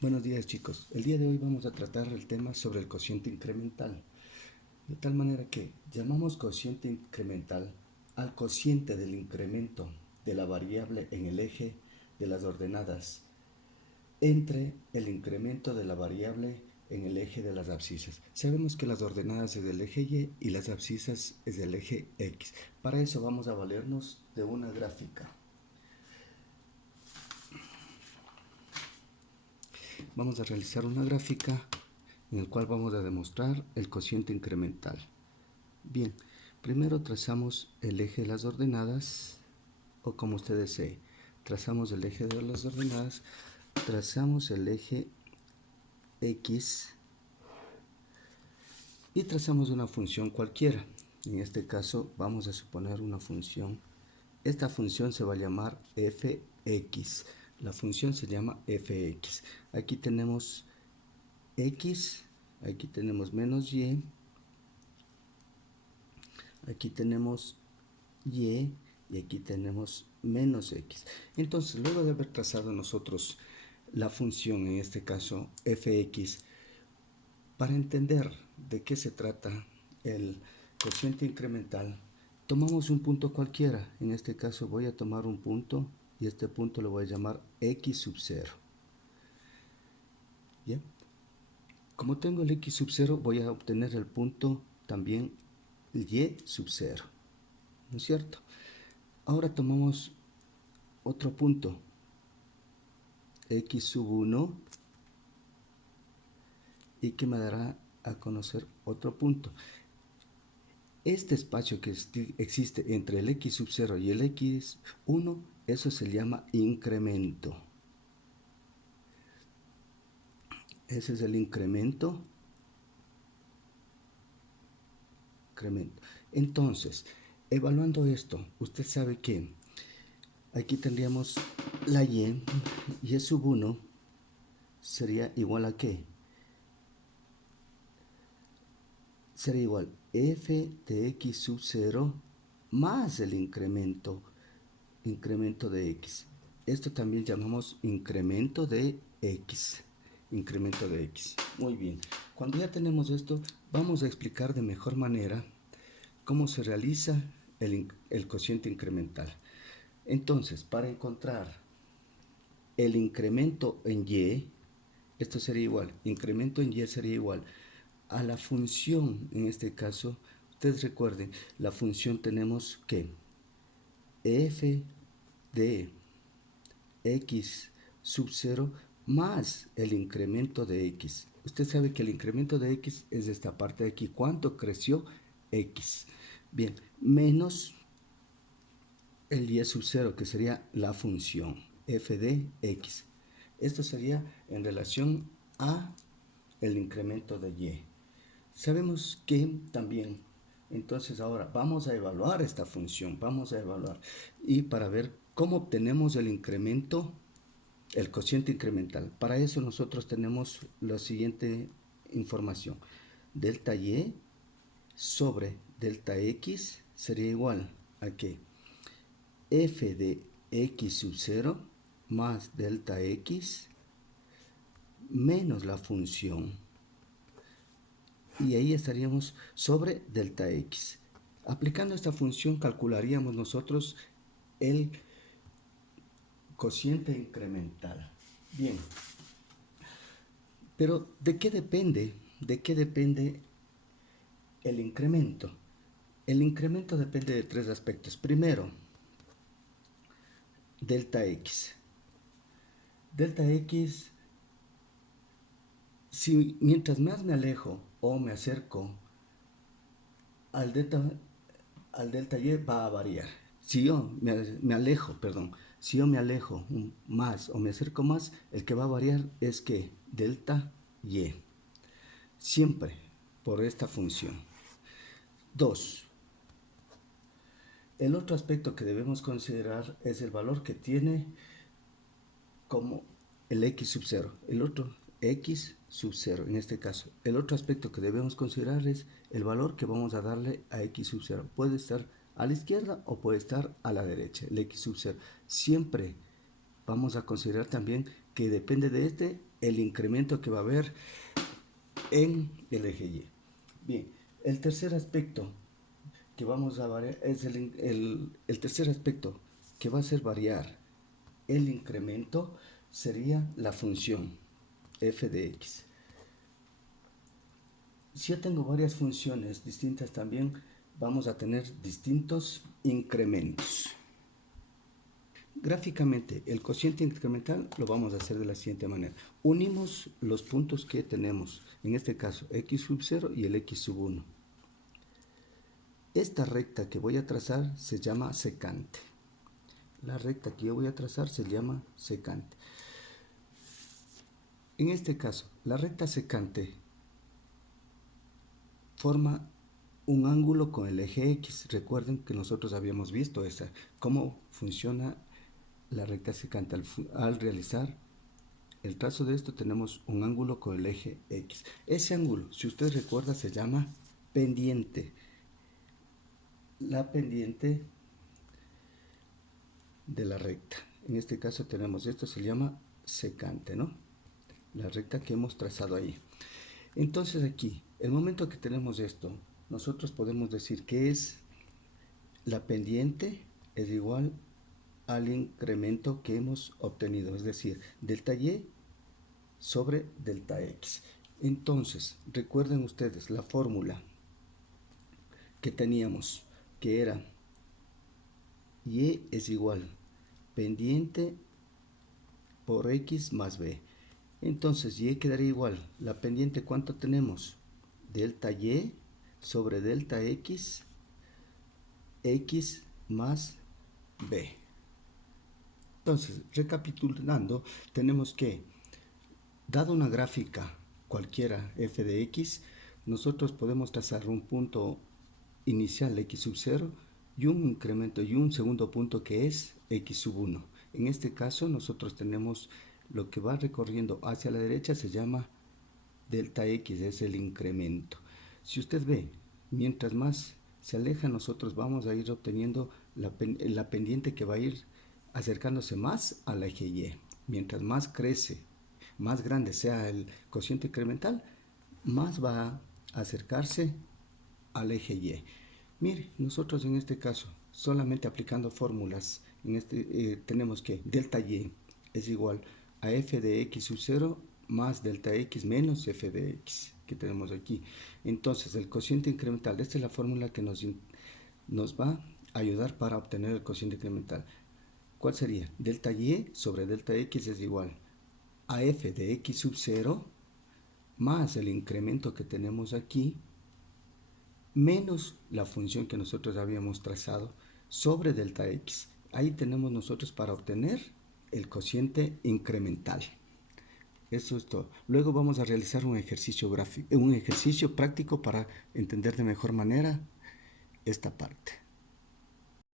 Buenos días chicos, el día de hoy vamos a tratar el tema sobre el cociente incremental, de tal manera que llamamos cociente incremental al cociente del incremento de la variable en el eje de las ordenadas entre el incremento de la variable en el eje de las abscisas. Sabemos que las ordenadas es del eje Y y las abscisas es del eje X. Para eso vamos a valernos de una gráfica. Vamos a realizar una gráfica en el cual vamos a demostrar el cociente incremental. Bien, primero trazamos el eje de las ordenadas, o como usted desee, trazamos el eje de las ordenadas, trazamos el eje X y trazamos una función cualquiera. En este caso vamos a suponer una función. Esta función se va a llamar fx. La función se llama fx. Aquí tenemos x, aquí tenemos menos y, aquí tenemos y aquí tenemos menos x. Entonces, luego de haber trazado nosotros la función, en este caso fx, para entender de qué se trata el cociente incremental, tomamos un punto cualquiera. En este caso voy a tomar un punto y este punto lo voy a llamar x sub 0. ¿Ya? Como tengo el x sub 0, voy a obtener el punto también y sub 0. ¿No es cierto? Ahora tomamos otro punto, x sub 1, y que me dará a conocer otro punto. Este espacio que existe entre el x sub 0 y el x1, eso se llama incremento. Ese es el incremento. Entonces, evaluando esto, usted sabe que aquí tendríamos la y sub 1 sería igual a ¿qué? Sería igual f de x sub 0 más el incremento de x. Esto también llamamos incremento de x. Incremento de x. Muy bien. Cuando ya tenemos esto, vamos a explicar de mejor manera cómo se realiza el cociente incremental. Entonces, para encontrar el incremento en y, esto sería igual, incremento en y sería igual a la función, en este caso, ustedes recuerden, la función tenemos que f de x sub 0 más el incremento de x. Usted sabe que el incremento de x es esta parte de aquí. ¿Cuánto creció x? Bien, menos el y sub 0, que sería la función f de x. Esto sería en relación a el incremento de y. Sabemos que también, entonces ahora vamos a evaluar esta función, vamos a evaluar, y para ver cómo obtenemos el incremento, el cociente incremental. Para eso nosotros tenemos la siguiente información. Delta y sobre delta x sería igual a que f de x sub 0 más delta x menos la función, y ahí estaríamos sobre delta x. Aplicando esta función calcularíamos nosotros el cociente incremental. Bien, pero ¿de qué depende? ¿De qué depende el incremento? El incremento depende de tres aspectos. Primero, delta x. Delta x, si mientras más me alejo o me acerco al delta y, va a variar. Si yo me alejo, perdón, si yo me alejo más o me acerco más, el que va a variar es que delta y. Siempre por esta función. 2. El otro aspecto que debemos considerar es el valor que tiene como el x sub 0. El otro x sub 0 en este caso. El otro aspecto que debemos considerar es el valor que vamos a darle a x sub 0. Puede estar a la izquierda o puede estar a la derecha, el x sub 0. Siempre vamos a considerar también que depende de este el incremento que va a haber en el eje Y. Bien, el tercer aspecto que vamos a variar es el tercer aspecto que va a hacer variar el incremento sería la función f de x. Si yo tengo varias funciones distintas también, vamos a tener distintos incrementos. Gráficamente, el cociente incremental lo vamos a hacer de la siguiente manera. Unimos los puntos que tenemos, en este caso x sub 0 y el x sub 1. Esta recta que voy a trazar se llama secante. La recta que yo voy a trazar se llama secante. En este caso, la recta secante forma un ángulo con el eje X. Recuerden que nosotros habíamos visto cómo funciona la recta secante. Al realizar el trazo de esto tenemos un ángulo con el eje X. Ese ángulo, si usted recuerda, se llama pendiente. La pendiente de la recta. En este caso tenemos esto, se llama secante, ¿no? La recta que hemos trazado ahí. Entonces aquí, el momento que tenemos esto, nosotros podemos decir que es la pendiente es igual al incremento que hemos obtenido, es decir, delta y sobre delta x. Entonces, recuerden ustedes la fórmula que teníamos, que era y es igual pendiente por x más b. Entonces y quedaría igual, la pendiente, ¿cuánto tenemos? Delta y sobre delta x, x más b. Entonces, recapitulando, tenemos que, dado una gráfica cualquiera f de x, nosotros podemos trazar un punto inicial x sub 0 y un incremento y un segundo punto que es x sub 1. En este caso nosotros tenemos lo que va recorriendo hacia la derecha, se llama delta x, es el incremento. Si usted ve, mientras más se aleja, nosotros vamos a ir obteniendo la pendiente que va a ir acercándose más al eje y. Mientras más crece, más grande sea el cociente incremental, más va a acercarse al eje y. Mire, nosotros en este caso, solamente aplicando fórmulas, tenemos que delta y es igual a f de x sub 0 más delta x menos f de x, que tenemos aquí. Entonces, el cociente incremental, esta es la fórmula que nos va a ayudar para obtener el cociente incremental. ¿Cuál sería? Delta y sobre delta x es igual a f de x sub 0 más el incremento que tenemos aquí, menos la función que nosotros habíamos trazado sobre delta x. Ahí tenemos nosotros para obtener el cociente incremental. Eso es todo. Luego vamos a realizar un ejercicio práctico para entender de mejor manera esta parte.